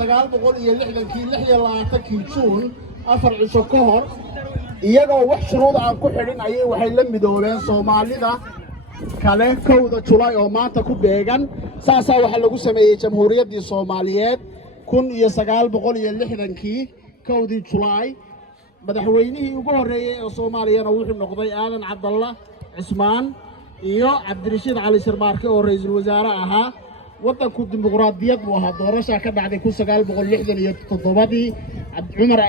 sagaal boqol iyo lixdankii 26 Juun 4 cisho ka hor iyagoo wax shuruud aan ku xidhin ayay waxay la midoobeen Soomaalida kale 1 July oo maanta ku beegan saasaa waxa lagu sameeyay Jamhuuriyaddii Soomaaliyeed 1960kii 1 July madaxweynihii ugu horeeyay ee Soomaaliyana wuxuu noqday Aadan Cabdalla Cismaan iyo Cabdirashiid Cali Sharmaarke oo ra'iisul wasaare ahaa waddanku dimuqraadiyad buu ahaa doorasho ka dhacday 1967 Cumar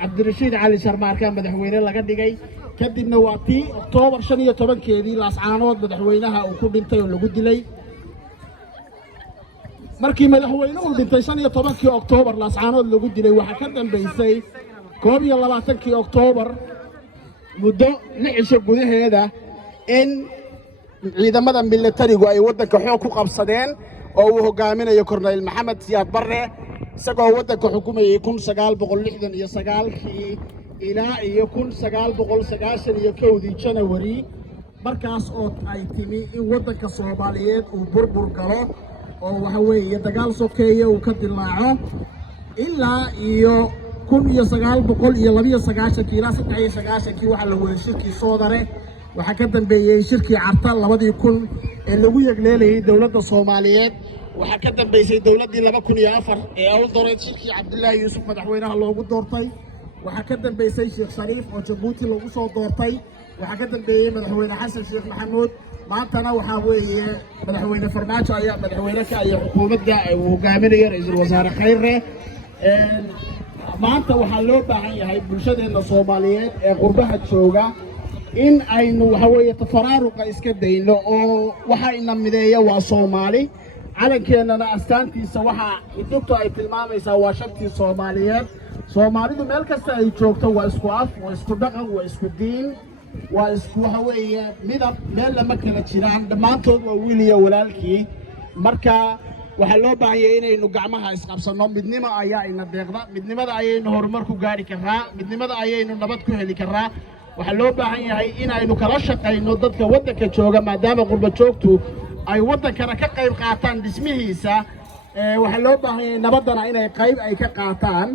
Cabdirashiid Cali Sharmaarke madaxweyne laga dhigay kadibna waa tii Oktoobar 15keedii laascaanood madaxweynaha uu ku dhintay oo lagu dilay markii madaxweynuhu dhintay 15kii Oktoobar laascaanood lagu dilay waxa ka dambeysay 22kii Oktoobar muddo 6 cisho gudaheeda in ciidamada militarigu ay waddanka xoog ku qabsadeen oo uu hogaaminayo Korneyl Maxamed Siyaad Barre isagoo waddanka xukumayay 1969kii ilaa iyo 1991 January markaas oo ay timi in waddanka Soomaaliyeed uu burbur galo oo waxa weeye dagaal sokeeye uu ka dilaaco ilaa iyo 1992 ilaa 93 waxa la wada shirkii Soodare waxa ka dambeeyay shirkii Carta 2000 ee lagu yagleelay dawladda Soomaaliyeed waxa ka dambeysay dawladdii 2004 ee awdooreed shirkii Cabdullaahi Yuusuf madaxweynaha loogu doortay waxa ka dambeysay Sheekh Shariif oo Jabuuti lagu soo doortay waxa ka dambeeyay madaxweyne Xasan Sheekh Maxamuud maantana waxa weeye madaxweyne Farmaajo ayaa madaxweyne ka ay xukuumadda uu hogaaminayo ra'iisul wasaare Khayre maanta waxa loo baahan yahay bulshadeena Soomaaliyeed ee qurbaha jooga in aynu waxa weeye tafaraaruqa iska dayno oo waxa ina mideeya waa Soomaali calankeenana astaantiisa waxa xidugtu ay tilmaamaysaa waa shantii Soomaaliyeed Soomaalidu meel kasta ay joogto waa isku af waa isku dhaqan waa isku diin waa isku waxa weeye midab meel lama kala jiraan dhammaantood waa wiil iyo walaalkii marka waxa loo baahan yahay inaynu gacmaha isqabsano midnimo ayaa ina deeqda midnimada ayaynu horumar ku gaari karaa midnimada ayaynu nabad ku heli karaa waxa loo baahan yahay inaynu kala shaqeyno dadka waddanka jooga maadaama qurba joogtu ay waddankana ka qayb qaataan dhismihiisa waxa loo baahan yahay nabadana inay qayb ay ka qaataan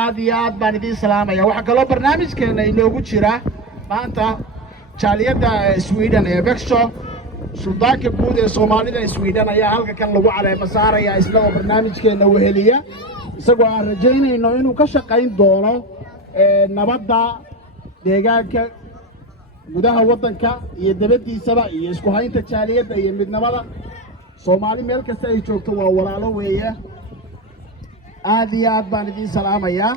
aad iyo aad baan idin salaamaya waxa kaloo barnaamijkeena inoogu jira maanta jaaliyadda Sweden ee Växjö suldaanka guud ee Soomaalida Sweden ayaa halka kan lagu caleema saaraya isagoo barnaamijkeena weheliya isagoo aan rajaynayno inuu ka shaqeyn doono nabadda deegaanka gudaha waddanka iyo dabadiisaba iyo isku haynta jaaliyadda iyo midnimada Soomaali meel kasta ay joogto waa walaalo weeye aad iyo aad baan idin salaamayaa